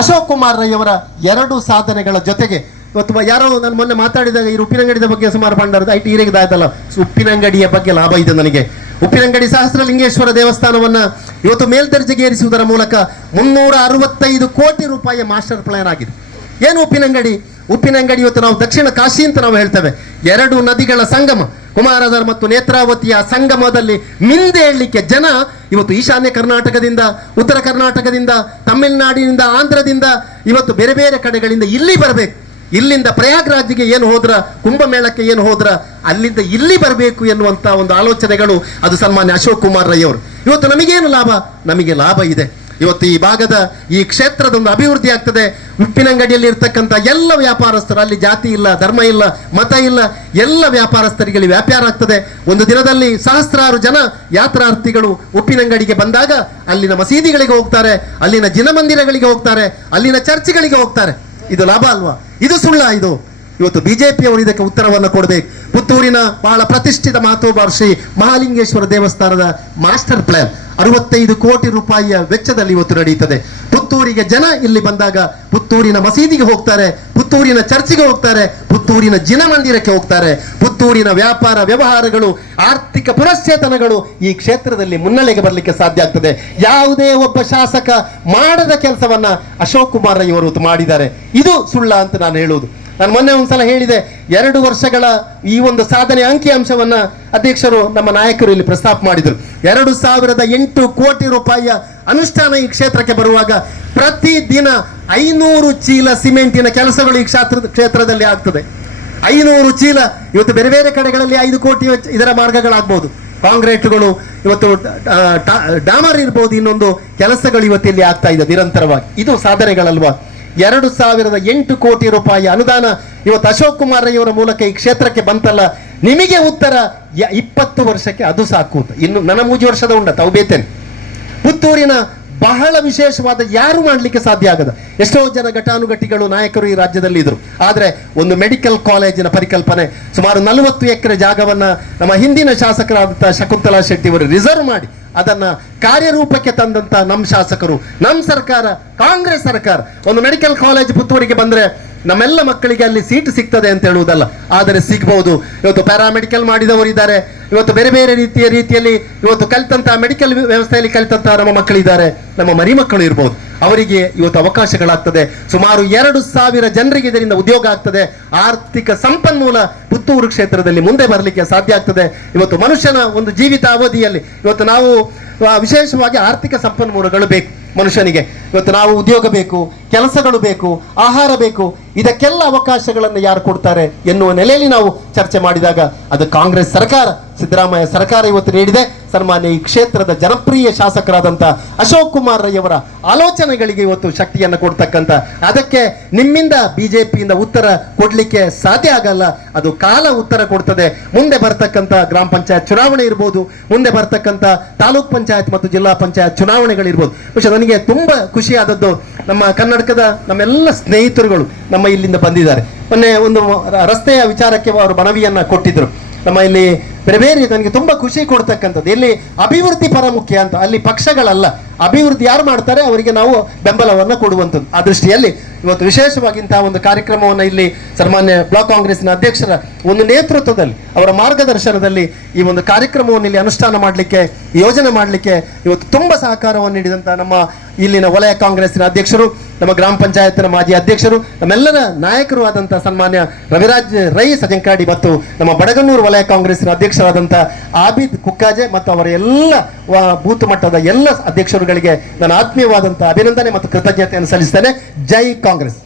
ಅಶೋಕ್ ಕುಮಾರ್ ರೈ ಅವರ ಎರಡು ಸಾಧನೆಗಳ ಜೊತೆಗೆ ಅಥವಾ ಯಾರೋ ನಾನು ಮೊನ್ನೆ ಮಾತಾಡಿದಾಗ ಈ ಉಪ್ಪಿನಂಗಡಿದ ಬಗ್ಗೆ ಸುಮಾರು ಪಂಡರದ ಐಟಿ ಟಿ ದಾಯ್ತಲ್ಲ ಉಪ್ಪಿನಂಗಡಿಯ ಬಗ್ಗೆ ಲಾಭ ಇದೆ ನನಗೆ. ಉಪ್ಪಿನಂಗಡಿ ಸಹಸ್ರಲಿಂಗೇಶ್ವರ ದೇವಸ್ಥಾನವನ್ನ ಇವತ್ತು ಮೇಲ್ದರ್ಜೆಗೆ ಏರಿಸುವುದರ ಮೂಲಕ ಮುನ್ನೂರ ಅರವತ್ತೈದು ಕೋಟಿ ರೂಪಾಯಿಯ ಮಾಸ್ಟರ್ ಪ್ಲಾನ್ ಆಗಿದೆ. ಏನು ಉಪ್ಪಿನಂಗಡಿ? ಉಪ್ಪಿನಂಗಡಿ ಇವತ್ತು ನಾವು ದಕ್ಷಿಣ ಕಾಶಿ ಅಂತ ನಾವು ಹೇಳ್ತೇವೆ. ಎರಡು ನದಿಗಳ ಸಂಗಮ, ಕುಮಾರಧಾರ ಮತ್ತು ನೇತ್ರಾವತಿಯ ಸಂಗಮದಲ್ಲಿ ಮಿಂದೇಳಲಿಕ್ಕೆ ಜನ ಇವತ್ತು ಈಶಾನ್ಯ ಕರ್ನಾಟಕದಿಂದ, ಉತ್ತರ ಕರ್ನಾಟಕದಿಂದ, ತಮಿಳುನಾಡಿನಿಂದ, ಆಂಧ್ರದಿಂದ ಇವತ್ತು ಬೇರೆ ಬೇರೆ ಕಡೆಗಳಿಂದ ಇಲ್ಲಿ ಬರಬೇಕು. ಇಲ್ಲಿಂದ ಪ್ರಯಾಗ್ರಾಜ್ಗೆ ಏನು ಹೋದ್ರ, ಕುಂಭಮೇಳಕ್ಕೆ ಏನು ಹೋದ್ರ, ಅಲ್ಲಿಂದ ಇಲ್ಲಿ ಬರಬೇಕು ಎನ್ನುವಂತ ಒಂದು ಆಲೋಚನೆಗಳು ಅದು ಸನ್ಮಾನ್ಯ ಅಶೋಕ್ ಕುಮಾರ್ ರೈ ಅವರು ಇವತ್ತು ನಮಗೇನು ಲಾಭ? ನಮಗೆ ಲಾಭ ಇದೆ. ಇವತ್ತು ಈ ಭಾಗದ ಈ ಕ್ಷೇತ್ರದ ಒಂದು ಅಭಿವೃದ್ಧಿ ಆಗ್ತದೆ. ಉಪ್ಪಿನಂಗಡಿಯಲ್ಲಿ ಇರ್ತಕ್ಕಂಥ ಎಲ್ಲ ವ್ಯಾಪಾರಸ್ಥರು, ಅಲ್ಲಿ ಜಾತಿ ಇಲ್ಲ, ಧರ್ಮ ಇಲ್ಲ, ಮತ ಇಲ್ಲ, ಎಲ್ಲ ವ್ಯಾಪಾರಸ್ಥರಿಗೆ ವ್ಯಾಪಾರ ಆಗ್ತದೆ. ಒಂದು ದಿನದಲ್ಲಿ ಸಹಸ್ರಾರು ಜನ ಯಾತ್ರಾರ್ಥಿಗಳು ಉಪ್ಪಿನಂಗಡಿಗೆ ಬಂದಾಗ ಅಲ್ಲಿನ ಮಸೀದಿಗಳಿಗೆ ಹೋಗ್ತಾರೆ, ಅಲ್ಲಿನ ಜಿನಮಂದಿರಗಳಿಗೆ ಹೋಗ್ತಾರೆ, ಅಲ್ಲಿನ ಚರ್ಚ್ಗಳಿಗೆ ಹೋಗ್ತಾರೆ. ಇದು ಲಾಭ ಅಲ್ವಾ? ಇದು ಸುಳ್ಳ ಇದು. ಇವತ್ತು ಬಿಜೆಪಿಯವರು ಇದಕ್ಕೆ ಉತ್ತರವನ್ನು ಕೊಡಬೇಕು. ಪುತ್ತೂರಿನ ಬಹಳ ಪ್ರತಿಷ್ಠಿತ ಶ್ರೀ ಮಹಾಲಿಂಗೇಶ್ವರ ದೇವಸ್ಥಾನದ ಮಾಸ್ಟರ್ ಪ್ಲಾನ್ ಅರವತ್ತೈದು ಕೋಟಿ ರೂಪಾಯಿಯ ವೆಚ್ಚದಲ್ಲಿ ಇವತ್ತು ನಡೆಯುತ್ತದೆ. ಪುತ್ತೂರಿಗೆ ಜನ ಇಲ್ಲಿ ಬಂದಾಗ ಪುತ್ತೂರಿನ ಮಸೀದಿಗೆ ಹೋಗ್ತಾರೆ, ಪುತ್ತೂರಿನ ಚರ್ಚಿಗೆ ಹೋಗ್ತಾರೆ, ಪುತ್ತೂರಿನ ಜಿನ ಮಂದಿರಕ್ಕೆ ಹೋಗ್ತಾರೆ. ಪುತ್ತೂರಿನ ವ್ಯಾಪಾರ ವ್ಯವಹಾರಗಳು, ಆರ್ಥಿಕ ಪುನಶ್ಚೇತನಗಳು ಈ ಕ್ಷೇತ್ರದಲ್ಲಿ ಮುನ್ನಡೆಗೆ ಬರಲಿಕ್ಕೆ ಸಾಧ್ಯ ಆಗ್ತದೆ. ಯಾವುದೇ ಒಬ್ಬ ಶಾಸಕ ಮಾಡದ ಕೆಲಸವನ್ನ ಅಶೋಕ್ ಕುಮಾರ್ ಇವರು ಮಾಡಿದ್ದಾರೆ. ಇದು ಸುಳ್ಳ ಅಂತ ನಾನು ಹೇಳುವುದು. ನಾನು ಮೊನ್ನೆ ಒಂದ್ಸಲ ಹೇಳಿದೆ, ಎರಡು ವರ್ಷಗಳ ಈ ಒಂದು ಸಾಧನೆ ಅಂಕಿ ಅಂಶವನ್ನ ಅಧ್ಯಕ್ಷರು ನಮ್ಮ ನಾಯಕರು ಇಲ್ಲಿ ಪ್ರಸ್ತಾಪ ಮಾಡಿದರು. ಎರಡು ಸಾವಿರದ ಎಂಟು ಕೋಟಿ ರೂಪಾಯಿಯ ಅನುಷ್ಠಾನ ಈ ಕ್ಷೇತ್ರಕ್ಕೆ ಬರುವಾಗ ಪ್ರತಿ ದಿನ ಐನೂರು ಚೀಲ ಸಿಮೆಂಟಿನ ಕೆಲಸಗಳು ಈ ಕ್ಷೇತ್ರದ ಕ್ಷೇತ್ರದಲ್ಲಿ ಆಗ್ತದೆ. ಐನೂರು ಚೀಲ, ಇವತ್ತು ಬೇರೆ ಬೇರೆ ಕಡೆಗಳಲ್ಲಿ ಐದು ಕೋಟಿ ಇದರ ಮಾರ್ಗಗಳಾಗ್ಬೋದು. ಕಾಂಕ್ರೀಟ್ಗಳು ಇವತ್ತು ಡಾಮರ್ ಇರ್ಬೋದು ಇನ್ನೊಂದು ಕೆಲಸಗಳು ಇವತ್ತು ಇಲ್ಲಿ ಆಗ್ತಾ ಇದೆ ನಿರಂತರವಾಗಿ. ಇದು ಸಾಧನೆಗಳಲ್ವಾ? ಎರಡು ಸಾವಿರದ ಎಂಟು ಕೋಟಿ ರೂಪಾಯಿ ಅನುದಾನ ಇವತ್ತು ಅಶೋಕ್ ಕುಮಾರ್ ರೈ ಅವರ ಮೂಲಕ ಈ ಕ್ಷೇತ್ರಕ್ಕೆ ಬಂತಲ್ಲ, ನಿಮಗೆ ಉತ್ತರ ಇಪ್ಪತ್ತು ವರ್ಷಕ್ಕೆ ಅದು ಸಾಕು ಇನ್ನು ನನ್ನ ಮೂಜು ವರ್ಷದ ಉಂಡ ತಾವು ಬೇತೇನೆ. ಪುತ್ತೂರಿನ ಬಹಳ ವಿಶೇಷವಾದ ಯಾರು ಮಾಡಲಿಕ್ಕೆ ಸಾಧ್ಯ ಆಗದ? ಎಷ್ಟೋ ಜನ ಘಟಾನುಘಟಿಗಳು, ನಾಯಕರು ಈ ರಾಜ್ಯದಲ್ಲಿ ಇದ್ರು ಆದರೆ ಒಂದು ಮೆಡಿಕಲ್ ಕಾಲೇಜಿನ ಪರಿಕಲ್ಪನೆ ಸುಮಾರು ನಲವತ್ತು ಎಕರೆ ಜಾಗವನ್ನ ನಮ್ಮ ಹಿಂದಿನ ಶಾಸಕರಾದಂಥ ಶಕುಂತಲಾ ಶೆಟ್ಟಿ ಅವರು ರಿಸರ್ವ್ ಮಾಡಿ, ಅದನ್ನ ಕಾರ್ಯರೂಪಕ್ಕೆ ತಂದಂತ ನಮ್ಮ ಶಾಸಕರು ನಮ್ಮ ಸರ್ಕಾರ, ಕಾಂಗ್ರೆಸ್ ಸರ್ಕಾರ. ಒಂದು ಮೆಡಿಕಲ್ ಕಾಲೇಜ್ ಪುತ್ತೂರಿಗೆ ಬಂದ್ರೆ ನಮ್ಮೆಲ್ಲ ಮಕ್ಕಳಿಗೆ ಅಲ್ಲಿ ಸೀಟ್ ಸಿಗ್ತದೆ ಅಂತ ಹೇಳುವುದಲ್ಲ. ಆದರೆ ಸಿಗ್ಬಹುದು ಇವತ್ತು ಪ್ಯಾರಾಮೆಡಿಕಲ್ ಮಾಡಿದವರು ಇದ್ದಾರೆ. ಇವತ್ತು ಬೇರೆ ಬೇರೆ ರೀತಿಯ ರೀತಿಯಲ್ಲಿ ಇವತ್ತು ಕಲಿತಂತಹ ಮೆಡಿಕಲ್ ವ್ಯವಸ್ಥೆಯಲ್ಲಿ ಕಲಿತಂತಹ ನಮ್ಮ ಮಕ್ಕಳಿದ್ದಾರೆ. ನಮ್ಮ ಮರಿ ಮಕ್ಕಳು ಇರ್ಬೋದು. ಅವರಿಗೆ ಇವತ್ತು ಅವಕಾಶಗಳಾಗ್ತದೆ. ಸುಮಾರು ಎರಡು ಸಾವಿರ ಜನರಿಗೆ ಇದರಿಂದ ಉದ್ಯೋಗ ಆಗ್ತದೆ. ಆರ್ಥಿಕ ಸಂಪನ್ಮೂಲ ಪುತ್ತೂರು ಕ್ಷೇತ್ರದಲ್ಲಿ ಮುಂದೆ ಬರಲಿಕ್ಕೆ ಸಾಧ್ಯ ಆಗ್ತದೆ. ಇವತ್ತು ಮನುಷ್ಯನ ಒಂದು ಜೀವಿತ ಅವಧಿಯಲ್ಲಿ ಇವತ್ತು ನಾವು ವಿಶೇಷವಾಗಿ ಆರ್ಥಿಕ ಸಂಪನ್ಮೂಲಗಳು ಬೇಕು ಮನುಷ್ಯನಿಗೆ. ಇವತ್ತು ನಾವು ಉದ್ಯೋಗ ಬೇಕು. ಕೆಲಸಗಳು ಬೇಕು, ಆಹಾರ ಬೇಕು, ಇದಕ್ಕೆಲ್ಲ ಅವಕಾಶಗಳನ್ನು ಯಾರು ಕೊಡ್ತಾರೆ ಎನ್ನುವ ನೆಲೆಯಲ್ಲಿ ನಾವು ಚರ್ಚೆ ಮಾಡಿದಾಗ ಅದು ಕಾಂಗ್ರೆಸ್ ಸರ್ಕಾರ, ಸಿದ್ದರಾಮಯ್ಯ ಸರ್ಕಾರ ಇವತ್ತು ನೀಡಿದೆ. ಸನ್ಮಾನ್ಯ ಈ ಕ್ಷೇತ್ರದ ಜನಪ್ರಿಯ ಶಾಸಕರಾದಂಥ ಅಶೋಕ್ ಕುಮಾರ್ ರೈಯವರ ಆಲೋಚನೆಗಳಿಗೆ ಇವತ್ತು ಶಕ್ತಿಯನ್ನು ಕೊಡ್ತಕ್ಕಂಥ, ಅದಕ್ಕೆ ನಿಮ್ಮಿಂದ ಬಿಜೆಪಿಯಿಂದ ಉತ್ತರ ಕೊಡ್ಲಿಕ್ಕೆ ಸಾಧ್ಯ ಆಗಲ್ಲ. ಅದು ಕಾಲ ಉತ್ತರ ಕೊಡ್ತದೆ. ಮುಂದೆ ಬರ್ತಕ್ಕಂಥ ಗ್ರಾಮ ಪಂಚಾಯತ್ ಚುನಾವಣೆ ಇರ್ಬೋದು, ಮುಂದೆ ಬರ್ತಕ್ಕಂಥ ತಾಲೂಕ್ ಪಂಚಾಯತ್ ಮತ್ತು ಜಿಲ್ಲಾ ಪಂಚಾಯತ್ ಚುನಾವಣೆಗಳಿರ್ಬೋದು. ಬಹುಶಃ ನನಗೆ ತುಂಬ ಖುಷಿಯಾದದ್ದು ನಮ್ಮ ಕರ್ನಾಟಕದ ನಮ್ಮೆಲ್ಲ ಸ್ನೇಹಿತರುಗಳು ನಮ್ಮ ಇಲ್ಲಿಂದ ಬಂದಿದ್ದಾರೆ. ಮೊನ್ನೆ ಒಂದು ರಸ್ತೆಯ ವಿಚಾರಕ್ಕೆ ಅವರು ಮನವಿಯನ್ನ ಕೊಟ್ಟಿದ್ರು. ನಮ್ಮ ಇಲ್ಲಿ ಬೇರೆ ಬೇರೆ ನನಗೆ ತುಂಬಾ ಖುಷಿ ಕೊಡ್ತಕ್ಕಂಥದ್ದು. ಇಲ್ಲಿ ಅಭಿವೃದ್ಧಿ ಪರ ಮುಖ್ಯ ಅಂತ. ಅಲ್ಲಿ ಪಕ್ಷಗಳಲ್ಲ. ಅಭಿವೃದ್ಧಿ ಯಾರು ಮಾಡ್ತಾರೆ? ಅವರಿಗೆ ನಾವು ಬೆಂಬಲವನ್ನು ಕೊಡುವಂಥದ್ದು. ಆ ದೃಷ್ಟಿಯಲ್ಲಿ ಇವತ್ತು ವಿಶೇಷವಾಗಿ ಇಂತಹ ಒಂದು ಕಾರ್ಯಕ್ರಮವನ್ನು ಇಲ್ಲಿ ಸನ್ಮಾನ್ಯ ಬ್ಲಾಕ್ ಕಾಂಗ್ರೆಸ್ನ ಅಧ್ಯಕ್ಷರ ಒಂದು ನೇತೃತ್ವದಲ್ಲಿ, ಅವರ ಮಾರ್ಗದರ್ಶನದಲ್ಲಿ ಈ ಒಂದು ಕಾರ್ಯಕ್ರಮವನ್ನು ಇಲ್ಲಿ ಅನುಷ್ಠಾನ ಮಾಡಲಿಕ್ಕೆ, ಯೋಜನೆ ಮಾಡಲಿಕ್ಕೆ ಇವತ್ತು ತುಂಬ ಸಹಕಾರವನ್ನು ನೀಡಿದಂಥ ನಮ್ಮ ಇಲ್ಲಿನ ವಲಯ ಕಾಂಗ್ರೆಸ್ನ ಅಧ್ಯಕ್ಷರು, ನಮ್ಮ ಗ್ರಾಮ ಪಂಚಾಯತ್ನ ಮಾಜಿ ಅಧ್ಯಕ್ಷರು, ನಮ್ಮೆಲ್ಲರ ನಾಯಕರು ಆದಂಥ ಸನ್ಮಾನ್ಯ ರವಿರಾಜ್ ರೈ ಸಜಂಕಾಡಿ ಮತ್ತು ನಮ್ಮ ಬಡಗನ್ನೂರು ವಲಯ ಕಾಂಗ್ರೆಸ್ನ ಅಧ್ಯಕ್ಷರಾದಂಥ ಆಬಿದ್ ಕುಕ್ಕಾಜೆ ಮತ್ತು ಅವರ ಎಲ್ಲ ಬೂತ್ ಮಟ್ಟದ ಎಲ್ಲ ಅಧ್ಯಕ್ಷರುಗಳಿಗೆ ನಾನು ಆತ್ಮೀಯವಾದಂಥ ಅಭಿನಂದನೆ ಮತ್ತು ಕೃತಜ್ಞತೆಯನ್ನು ಸಲ್ಲಿಸ್ತೇನೆ. ಜೈ ಕಾಂಗ್ರೆಸ್.